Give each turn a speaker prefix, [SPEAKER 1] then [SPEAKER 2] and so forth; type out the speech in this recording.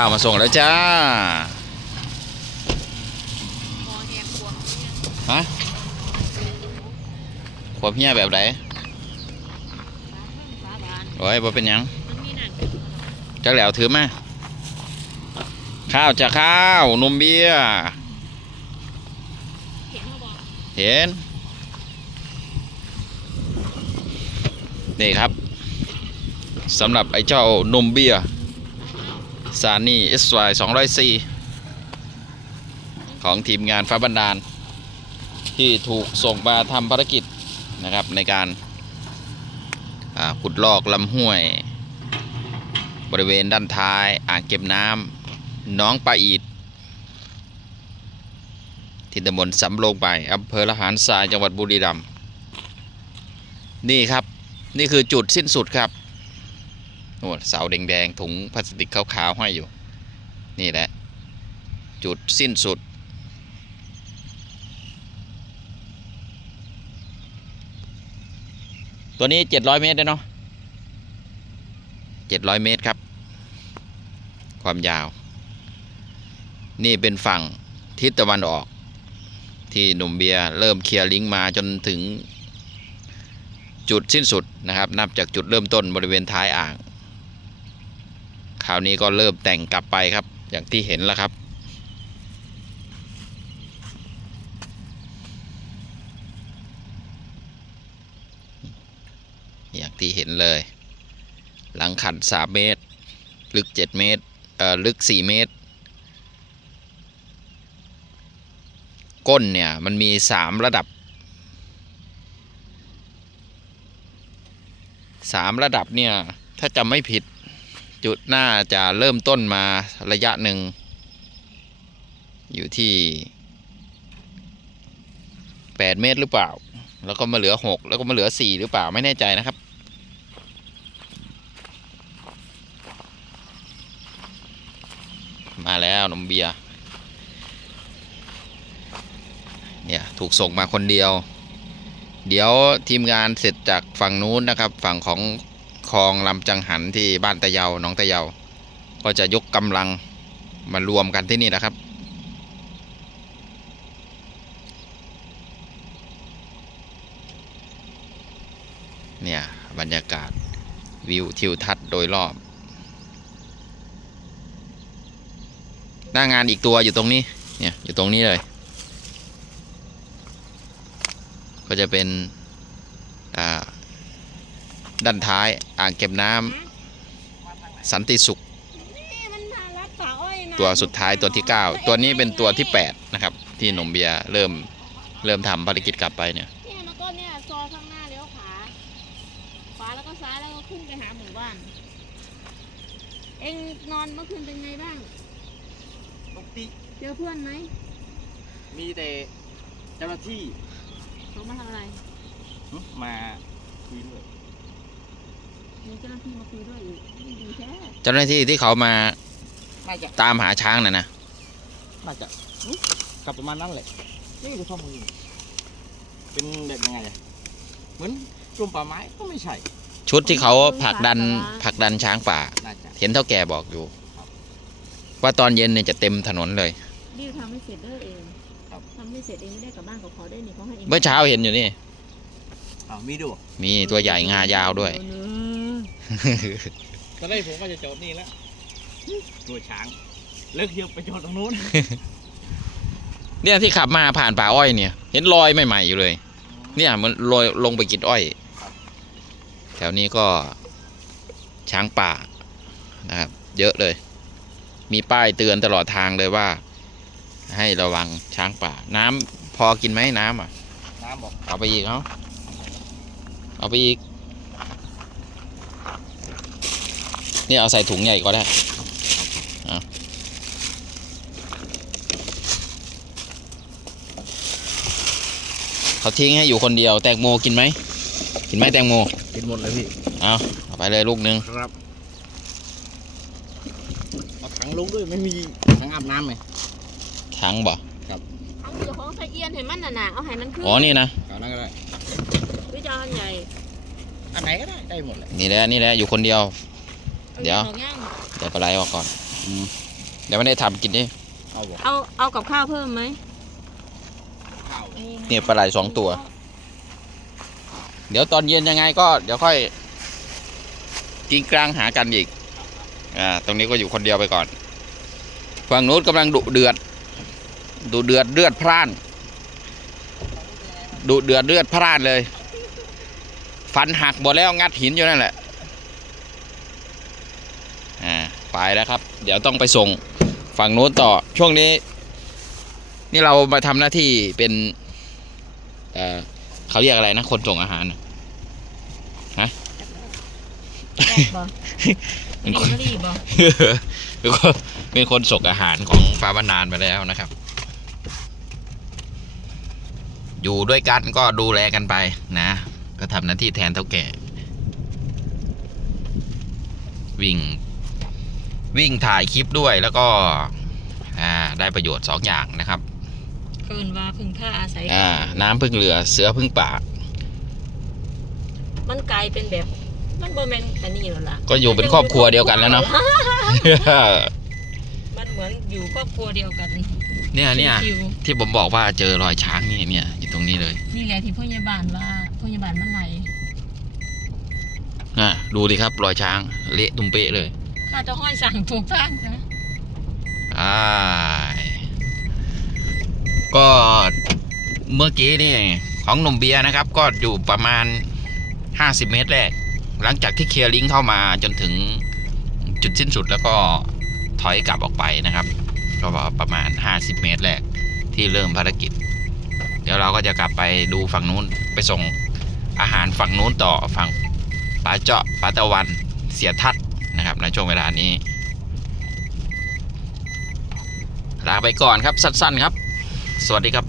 [SPEAKER 1] ข้าวมาส่งแล้วจ้า
[SPEAKER 2] มอแหกขวงเนี่ย
[SPEAKER 1] ฮะขวบเฮียแบบไหนโอ้ยบ่เป็นยัง
[SPEAKER 2] มันมีหนัง
[SPEAKER 1] จักแล้วถือมาข้าวจะข้าวนมเบียร์
[SPEAKER 2] เห็นเขาบอก
[SPEAKER 1] เห็นนี่ครับสำหรับไอ้เจ้านมเบียร์ ซานี่ SY 204 ของทีมงานฟ้าบันดาล ที่ถูกส่งมาทำภารกิจนะครับในการขุดลอกลำห้วย บริเวณด้านท้ายอ่างเก็บน้ำน้องปลาอีด ที่ตำบลสำโรงไปอำเภอละหารทรายจังหวัดบุรีรัมย์นี่ครับ นี่คือจุดสิ้นสุดครับ น่นเสาแดงๆถุงพลาสติกขาวๆห้อยอยู่ นี่แหละ จุดสิ้นสุด ตัวนี้ 700 เมตรเลยเนาะ700 เมตรครับ ความยาว นี่เป็นฝั่งทิศตะวันออก ที่หนุ่มเบียร์เริ่มเคลียร์ลิงมาจนถึงจุดสิ้นสุดนะครับ นับจากจุดเริ่มต้นบริเวณท้ายอ่าง คราวนี้ก็เริ่มแต่งกลับไปครับ อย่างที่เห็นแล้วครับ อย่างที่เห็นเลย หลังขันสามเมตร ลึกเจ็ดเมตรเอ่อลึกสี่เมตร ก้นเนี่ยมันมีสามระดับสามระดับเนี่ย ถ้าจำไม่ผิด จุดน่าจะเริ่มต้นมาระยะหนึ่ง อยู่ที่ 8 เมตรหรือเปล่า แล้วก็มาเหลือ 6 แล้วก็มาเหลือ 4 หรือเปล่าไม่แน่ใจนะครับ มาแล้วนมเบียร์เนี่ยถูกส่งมาคนเดียว เดี๋ยวทีมงานเสร็จจากฝั่งนู้นนะครับ ฝั่งของ คลองลำจังหันที่บ้านตะเยาหนองตะเยา ก็จะยกกำลังมารวมกันที่นี่นะครับ เนี่ยบรรยากาศวิวทิวทัศน์โดยรอบ หน้างานอีกตัวอยู่ตรงนี้ เนี่ย อยู่ตรงนี้เลย ก็จะเป็น ด้านท้ายอ่างเก็บน้ำสันติสุข
[SPEAKER 2] นี่มันน่ารักป่าอ้อยนะ
[SPEAKER 1] ตัวสุดท้ายตัวที่ 9 ตัวนี้เป็นตัวที่ 8 นะครับ ที่หนมเบียร์เริ่มเริ่มทำภารกิจกลับไปเนี่ย
[SPEAKER 2] เนี่ยมันก็เนี่ยซอยข้างหน้าเลี้ยวขวาขวาแล้วก็ซ้ายแล้วก็ขึ้นไปหาหมู่บ้าน เอ็งนอนเมื่อคืนเป็นไงบ้าง
[SPEAKER 3] ปกติ
[SPEAKER 2] เจอเพื่อนไหม
[SPEAKER 3] มีแต่เจ้าหน้าที่
[SPEAKER 2] เขามาทำอะไร
[SPEAKER 3] หึมาคุยด้วย
[SPEAKER 2] มีเจ้าหน้าที่มาคุยด้วยอีกดีแท้
[SPEAKER 1] เจ้าหน้าที่ที่เขามา
[SPEAKER 3] น่าจะ
[SPEAKER 1] ตามหาช้างน่ะนะ
[SPEAKER 3] น่าจะหึกลับประมาณนั้นแหละนี่คือข้อมูลเป็นแบบยังไงอะเหมือนกลุ่มป่าไม้ก็ไม่ใช่
[SPEAKER 1] ชุดที่เขาผลักดันผลักดันช้างป่า
[SPEAKER 3] น่าจะ
[SPEAKER 1] เห็นเท่าแก่บอกอยู่ ว่าตอนเย็นเนี่ยจะเต็มถนนเลย
[SPEAKER 2] รีบทำให้เสร็จเด้อเองทำไม่เสร็จเองไม่ได้กลับบ้านกับเขาได้นี่เขาให้เอง
[SPEAKER 1] เมื่อเช้าเห็นอยู่นี่
[SPEAKER 3] อ้าวมีด้วย
[SPEAKER 1] มีตัวใหญ่งายาวด้วย
[SPEAKER 2] เออ
[SPEAKER 3] ตอนแรกผมก็จะจอดนี่แล้วตัวช้าง เลิกเที่ยวไปจอดตรงนู้น
[SPEAKER 1] เนี่ยที่ขับมาผ่านป่าอ้อยเนี่ย เห็นรอยใหม่ๆอยู่เลย เนี่ยมันลอยลงไปกินอ้อย แถวนี้ก็ช้างป่านะครับเยอะเลย มีป้ายเตือนตลอดทางเลยว่า ให้ระวังช้างป่า น้ำพอกินไหมน้ำอะ
[SPEAKER 3] น้ำบอก
[SPEAKER 1] เอาไปอีกเอาเอาไปอีก เนี่ยเอาใส่ถุงใหญ่ก็ได้เอาเขาทิ้งให้อยู่คนเดียว แตงโมกินไหม กินไหมแตงโม
[SPEAKER 3] กินหมดเลยพี่
[SPEAKER 1] เอาเอาไปเลยลูกหนึง
[SPEAKER 3] ครับเอาถังลงด้วยไม่มีถังอาบน้ำไหม
[SPEAKER 1] ถังบ่
[SPEAKER 2] เอาเดี๋ยวของใส่เอียนเห็นมันน่ะนะเอาให้มันขึ้น
[SPEAKER 1] อ๋อนี่นะ
[SPEAKER 3] เอานั่นก็ได้
[SPEAKER 2] วิจารณ์ใหญ่
[SPEAKER 3] อันไหนก็ได้ได้หมดเลย
[SPEAKER 1] นี่แหละนี่แหละอยู่คนเดียว
[SPEAKER 2] อา
[SPEAKER 1] เดี๋ยว
[SPEAKER 2] อาย่าง
[SPEAKER 1] เดี๋ยวปลาไหลออกก่อน
[SPEAKER 3] อืม
[SPEAKER 1] เดี๋ยวไม่ได้ทำกินนี่
[SPEAKER 3] เอาบ่
[SPEAKER 2] เอาเอากับข้าวเพิ่มไหม
[SPEAKER 3] ข้าว
[SPEAKER 1] เนี่ยปลาไหลสองตัว เดี๋ยวตอนเย็นยังไงก็เดี๋ยวค่อย กินกลางหากันอีก อ่า ตรงนี้ก็อยู่คนเดียวไปก่อน ฝั่งนู้นกำลังดุเดือด ดุเดือดเลือดพร่าน ดุเดือดเลือดพร่านเลย ฟันหักหมดแล้วงัดหินอยู่นั่นแหละ อ่า ไปแล้วครับ เดี๋ยวต้องไปส่งฝั่งนู้นต่อช่วงนี้ นี่เรามาทำหน้าที่เป็นเอ่อเขาเรียกอะไรนะ คนส่งอาหารน่ะ
[SPEAKER 2] แซ่บบ่เป็นมะลีบ่
[SPEAKER 1] เป็นคนเป็นคนส่งอาหารของฟ้าบานนานไปแล้วนะครับ อยู่ด้วยกันก็ดูแลกันไปนะ ก็ทำหน้าที่แทนเท่าแก่วิ่ง วิ่งถ่ายคลิปด้วยแล้วก็อ่าได้ประโยชน์สองอย่างนะครับ
[SPEAKER 2] เคินว่าพึ่งผ้าอาศัย
[SPEAKER 1] อ่าน้ำพึ่งเรือเสือพึ่งป่า
[SPEAKER 2] มันกลายเป็นแบบ มันบ่แม่นอันนี้แล้วล่ะ
[SPEAKER 1] ก็อยู่เป็นครอบครัวเดียวกันแล้วเนาะ
[SPEAKER 2] มันเหมือนอยู่ครอบครัวเดียวกัน
[SPEAKER 1] เนี่ยเนี่ย
[SPEAKER 2] ชิว
[SPEAKER 1] ที่ผมบอกว่าเจอรอยช้างนี่เนี่ยอยู่ตรงนี้เลย
[SPEAKER 2] ๆนี่แหละที่พยาบาลว่าพยาบาลมันไหล
[SPEAKER 1] อะดูดิครับรอยช้างเละตุ้มเป๊ะเลย
[SPEAKER 2] ข้าจะห้อยสั่งถูกทางจ้ะ
[SPEAKER 1] อ่าก็เมื่อกี้นี่ของหนุ่มเบียร์นะครับ ก็อยู่ประมาณ 50 เมตรแรก หลังจากที่เคลียร์ลิงเข้ามาจนถึงจุดสิ้นสุดแล้วก็ถอยกลับออกไปนะครับ ก็ประมาณ 50 เมตรแรกที่เริ่มภารกิจ เดี๋ยวเราก็จะกลับไปดูฝั่งนู้นไปส่งอาหารฝั่งนู้นต่อฝั่งป่าเจาะป่าตะวันเสียทัด นะครับในช่วงเวลานี้ ลาไปก่อนครับสั้นๆครับ สวัสดีครับ